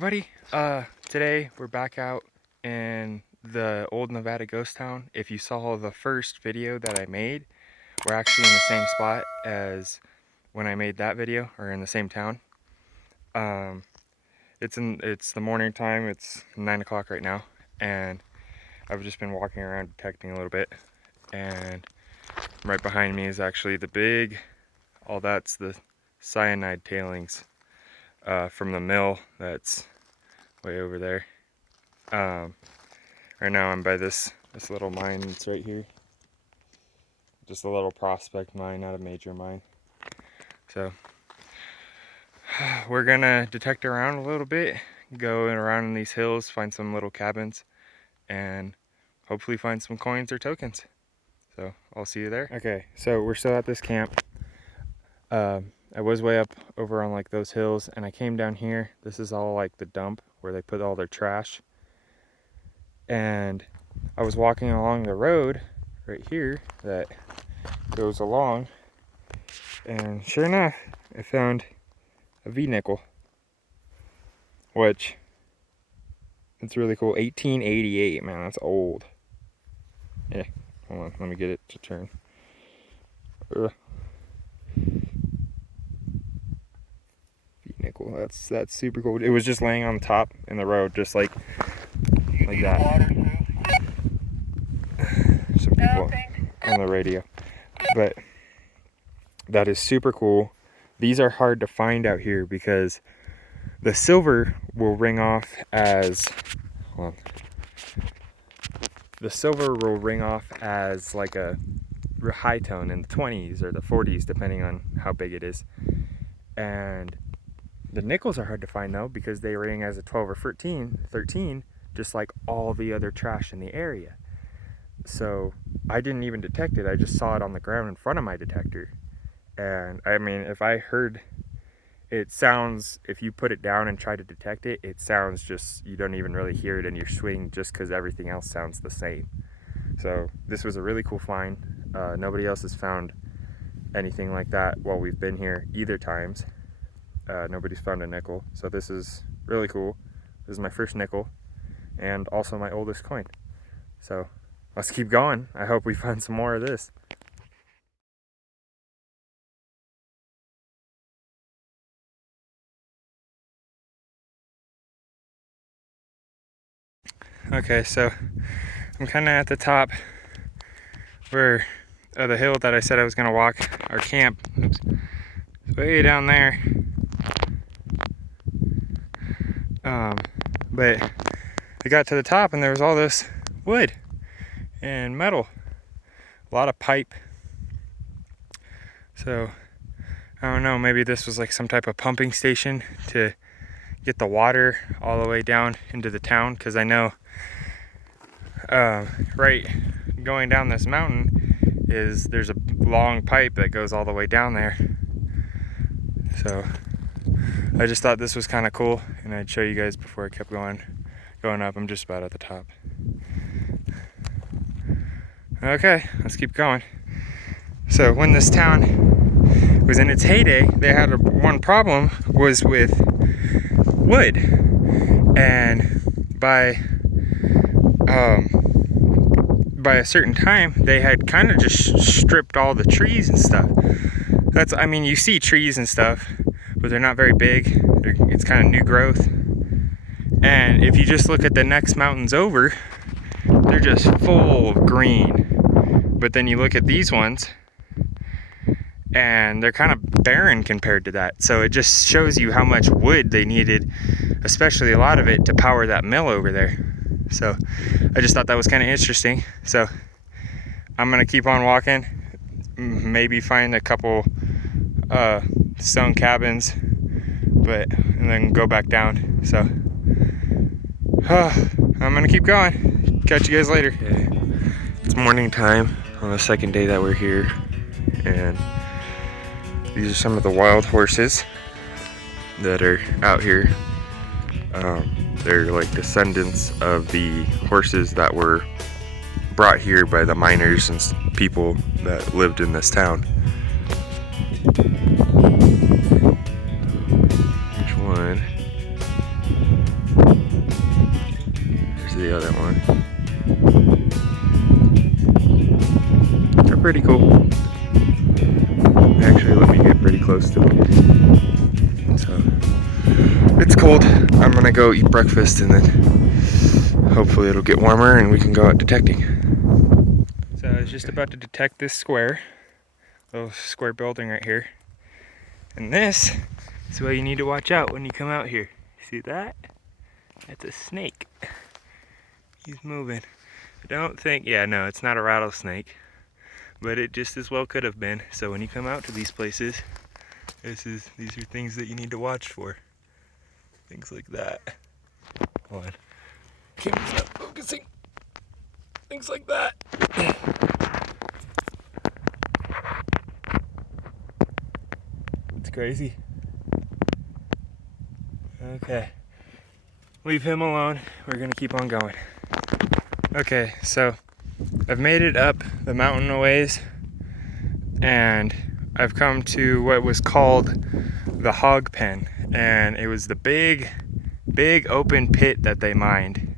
everybody. Today we're back out in the old Nevada ghost town. If you saw the first video that I made, we're actually in the same spot as when I made that video, or in the same town. It's the morning time. It's 9 o'clock right now, and I've just been walking around detecting a little bit. And right behind me is actually that's the cyanide tailings from the mill that's way over there. Right now I'm by this little mine that's right here. Just a little prospect mine, not a major mine. So we're gonna detect around a little bit, go around in these hills, find some little cabins, and hopefully find some coins or tokens. So I'll see you there. Okay, so we're still at this camp. I was way up over on like those hills, and I came down here. This is all like the dump where they put all their trash. And I was walking along the road right here that goes along, and sure enough, I found a V-nickel, which it's really cool. 1888, man, that's old. Yeah, hold on, let me get it to turn. V-nickel, that's super cool. It was just laying on top in the road, just like that. Some people on the radio, but that is super cool. These are hard to find out here because the silver will ring off as, hold on. The silver will ring off as like a high tone in the 20s or the 40s, depending on how big it is. And the nickels are hard to find though, because they ring as a 12 or 13, just like all the other trash in the area. So I didn't even detect it. I just saw it on the ground in front of my detector. And I mean, if I heard it sounds, if you put it down and try to detect it, it sounds just, you don't even really hear it in your swing, just because everything else sounds the same. So this was a really cool find. Nobody else has found anything like that while we've been here either times. Nobody's found a nickel. So this is really cool. This is my first nickel and also my oldest coin. So let's keep going. I hope we find some more of this. Okay, so I'm kind of at the top where the hill that I said I was going to walk, our camp. Oops. It's way down there. But I got to the top and there was all this wood and metal, a lot of pipe. So I don't know, maybe this was like some type of pumping station to get the water all the way down into the town, because I know right going down this mountain there's a long pipe that goes all the way down there. So I just thought this was kind of cool, and I'd show you guys before I kept going up. I'm just about at the top. Okay, let's keep going. So when this town was in its heyday, they had one problem was with wood, and by a certain time they had kind of just stripped all the trees and stuff. I mean, you see trees and stuff, but they're not very big. It's kind of new growth. And if you just look at the next mountains over, they're just full of green. But then you look at these ones and they're kind of barren compared to that. So it just shows you how much wood they needed, especially a lot of it, to power that mill over there. So I just thought that was kind of interesting. So I'm gonna keep on walking, maybe find a couple stone cabins, and then go back down. So I'm gonna keep going. Catch you guys later. It's morning time on the second day that we're here, and these are some of the wild horses that are out here. They're like descendants of the horses that were brought here by the miners and people that lived in this town. Which one? pretty cool. Actually, let me get pretty close to them. So, it's cold. I'm gonna go eat breakfast and then hopefully it'll get warmer and we can go out detecting. So I was just about to detect this square, little square building right here. And this is why you need to watch out when you come out here. See that? That's a snake. He's moving. I don't think, yeah, no, it's not a rattlesnake, but it just as well could have been. So when you come out to these places, these are things that you need to watch for. Things like that. Hold on. Camera's not focusing. Things like that. It's crazy. Okay. Leave him alone. We're gonna keep on going. Okay, so I've made it up the mountain a ways, and I've come to what was called the hog pen, and it was the big open pit that they mined.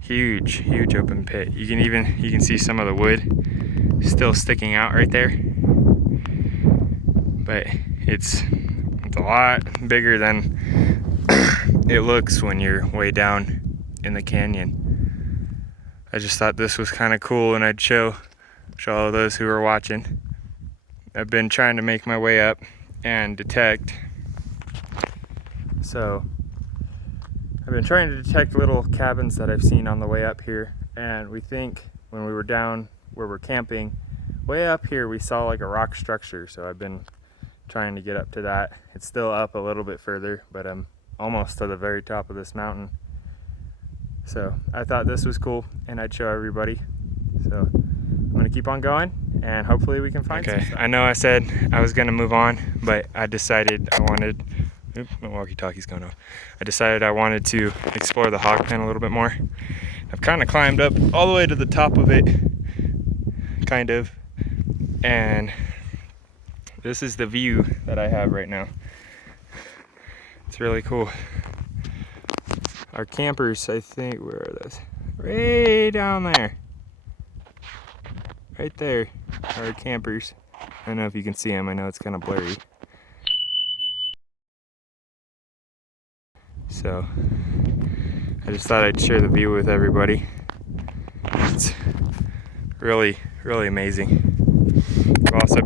Huge open pit. You can see some of the wood still sticking out right there, but it's a lot bigger than it looks when you're way down in the canyon. I just thought this was kind of cool, and I'd show all those who are watching. I've been trying to make my way up and detect. So I've been trying to detect little cabins that I've seen on the way up here, and we think when we were down where we're camping, way up here we saw like a rock structure, so I've been trying to get up to that. It's still up a little bit further, but I'm almost to the very top of this mountain. So I thought this was cool and I'd show everybody. So I'm gonna keep on going and hopefully we can find some stuff. I know I said I was gonna move on, but I decided I wanted, my walkie-talkie's going off. I decided I wanted to explore the hog pen a little bit more. I've kind of climbed up all the way to the top of it, kind of, and this is the view that I have right now. It's really cool. Our campers, I think, where are those? Way down there. Right there are our campers. I don't know if you can see them, I know it's kind of blurry. So, I just thought I'd share the view with everybody. It's really amazing. I've also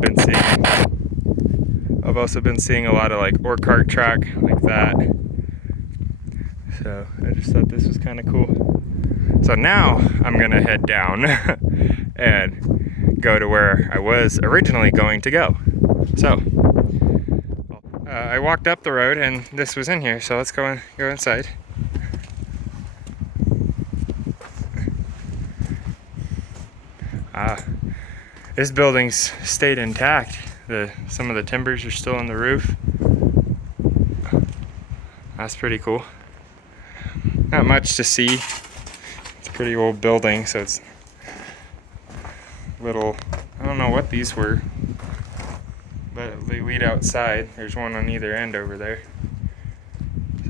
been seeing a lot of like ore cart track like that. So I just thought this was kind of cool. So now I'm gonna head down and go to where I was originally going to go. So I walked up the road and this was in here. So let's go inside. This building's stayed intact. Some of the timbers are still on the roof. That's pretty cool. Not much to see. It's a pretty old building, so it's little, I don't know what these were, but they lead outside. There's one on either end over there.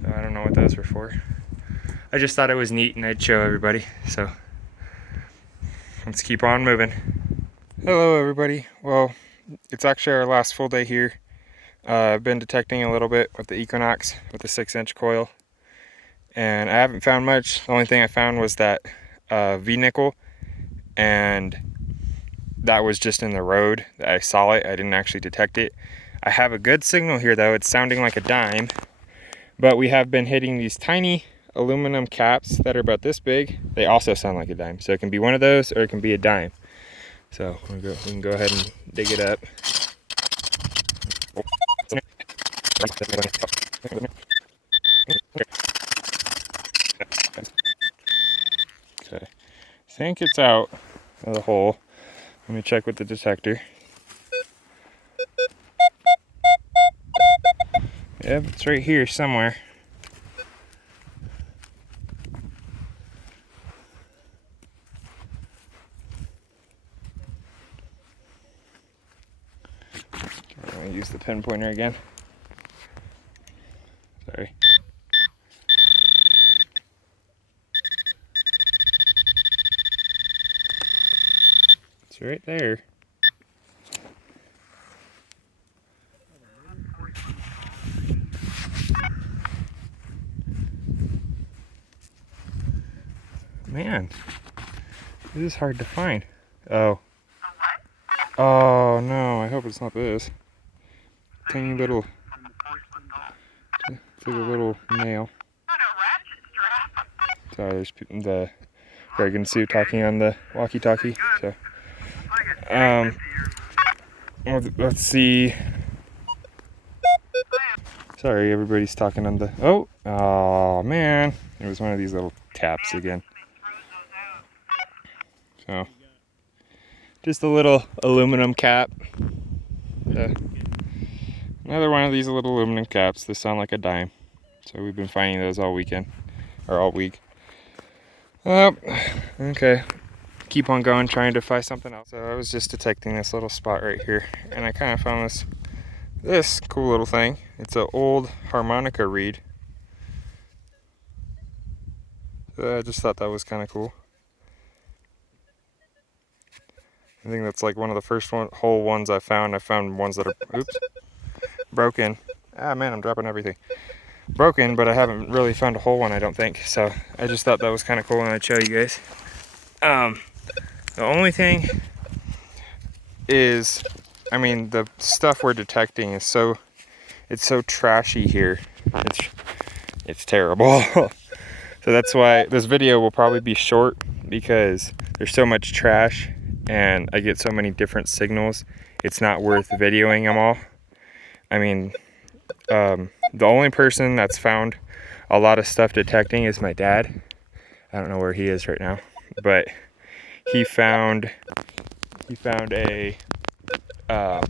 So I don't know what those were for. I just thought it was neat and I'd show everybody. So let's keep on moving. Hello everybody. Well, it's actually our last full day here. I've been detecting a little bit with the Equinox with the 6-inch coil, and I haven't found much. The only thing I found was that V-nickel, and that was just in the road. I saw it, I didn't actually detect it. I have a good signal here though, it's sounding like a dime, but we have been hitting these tiny aluminum caps that are about this big. They also sound like a dime, so it can be one of those or it can be a dime. So we can go ahead and dig it up. Okay, I think it's out of the hole. Let me check with the detector. Yep, it's right here somewhere. I'm gonna use the pen pointer again. Sorry. It's right there. man. This is hard to find. Oh. Oh no, I hope it's not this. Tiny little, it's like a little nail. Sorry, there's the Greg and Sue talking on the walkie-talkie. So, let's see. Sorry, everybody's talking on the. Oh man, it was one of these little taps again. So, just a little aluminum cap. Another one of these little aluminum caps. They sound like a dime. So we've been finding those all weekend, or all week. Okay. Keep on going, trying to find something else. So I was just detecting this little spot right here, and I kind of found this cool little thing. It's an old harmonica reed. So I just thought that was kind of cool. I think that's like one of the first whole ones I found. I found ones that are, broken. Ah man, I'm dropping everything. Broken, but I haven't really found a whole one, I don't think. So I just thought that was kind of cool, and I'd show you guys. The only thing is, I mean, the stuff we're detecting is it's so trashy here. It's terrible. So that's why this video will probably be short, because there's so much trash and I get so many different signals. It's not worth videoing them all. I mean, the only person that's found a lot of stuff detecting is my dad. I don't know where he is right now, but he found a what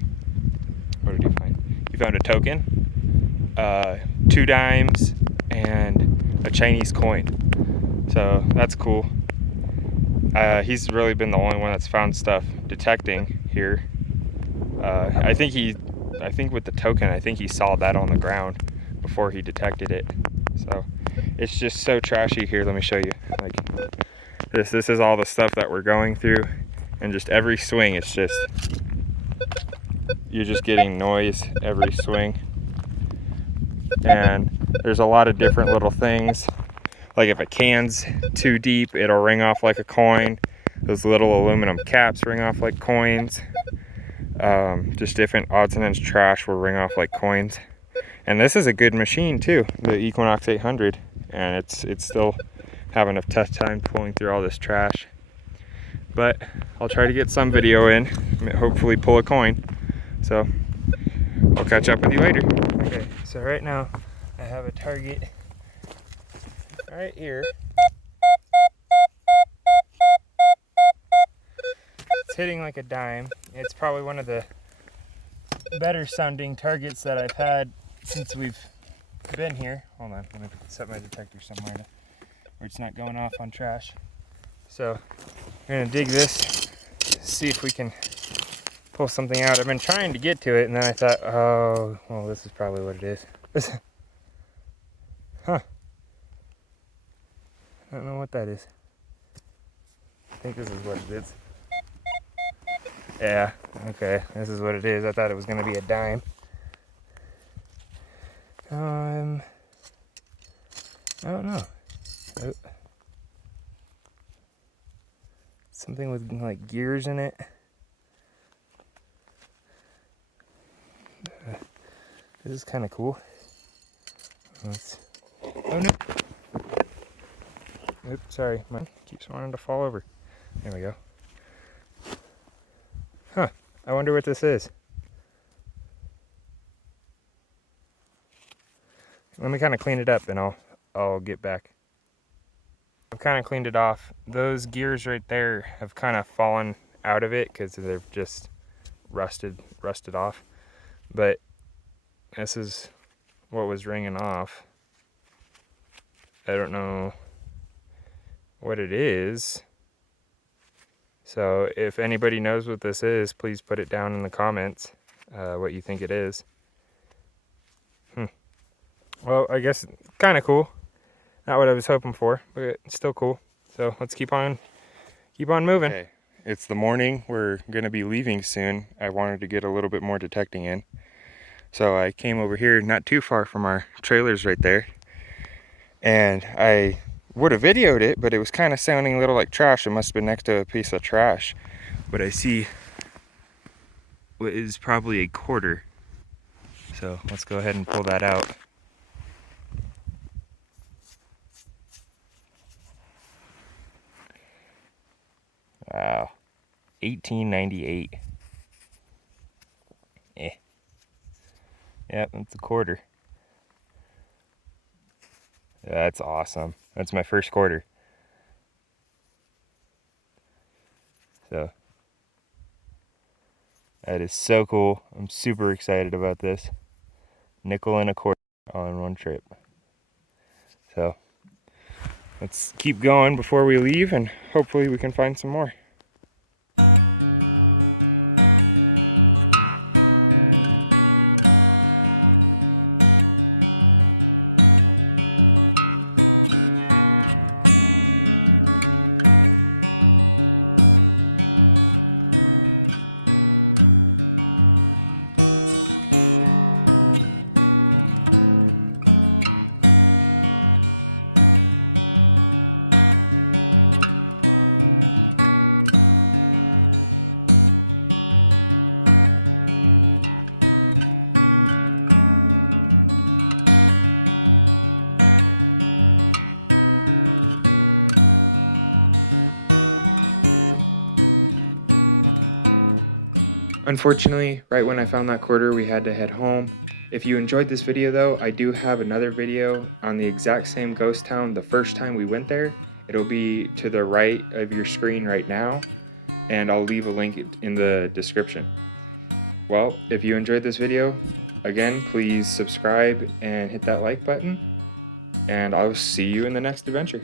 did he find? He found a token, 2 dimes, and a Chinese coin. So that's cool. He's really been the only one that's found stuff detecting here. I think with the token, I think he saw that on the ground before he detected it. So it's just so trashy here. Let me show you. Like this is all the stuff that we're going through, and just every swing, it's just, you're just getting noise every swing. And there's a lot of different little things. Like if a can's too deep, it'll ring off like a coin. Those little aluminum caps ring off like coins. Just different odds and ends trash will ring off like coins. And this is a good machine too, the Equinox 800, and it's still having a tough time pulling through all this trash. But I'll try to get some video in, hopefully pull a coin. So I'll catch up with you later. Okay, so right now I have a target right here. It's hitting like a dime. It's probably one of the better sounding targets that I've had since we've been here. Hold on, let me set my detector somewhere where it's not going off on trash. So we're gonna dig this, see if we can pull something out. I've been trying to get to it, and then I thought, oh, well, this is probably what it is. Huh. I don't know what that is. I think this is what it is. Yeah, okay, this is what it is. I thought it was gonna be a dime. I don't know. Something with like gears in it. This is kind of cool. Oh no! Oops, sorry. Mine keeps wanting to fall over. There we go. Huh. I wonder what this is. Let me kind of clean it up and I'll get back. I've kind of cleaned it off. Those gears right there have kind of fallen out of it because they've just rusted off. But this is what was ringing off. I don't know what it is. So if anybody knows what this is, please put it down in the comments, what you think it is. Well, I guess kind of cool. Not what I was hoping for, but it's still cool. So let's keep on moving. Okay. It's the morning. We're gonna be leaving soon. I wanted to get a little bit more detecting in. So I came over here, not too far from our trailers right there. And I would have videoed it, but it was kind of sounding a little like trash. It must have been next to a piece of trash. But I see what is probably a quarter. So let's go ahead and pull that out. Wow, 1898. Yep, that's a quarter. That's awesome. That's my first quarter. So that is so cool. I'm super excited about this. Nickel and a quarter on one trip. So let's keep going before we leave, and hopefully we can find some more. Unfortunately, right when I found that quarter, we had to head home. If you enjoyed this video though, I do have another video on the exact same ghost town the first time we went there. It'll be to the right of your screen right now, and I'll leave a link in the description. Well, if you enjoyed this video, again, please subscribe and hit that like button, and I'll see you in the next adventure.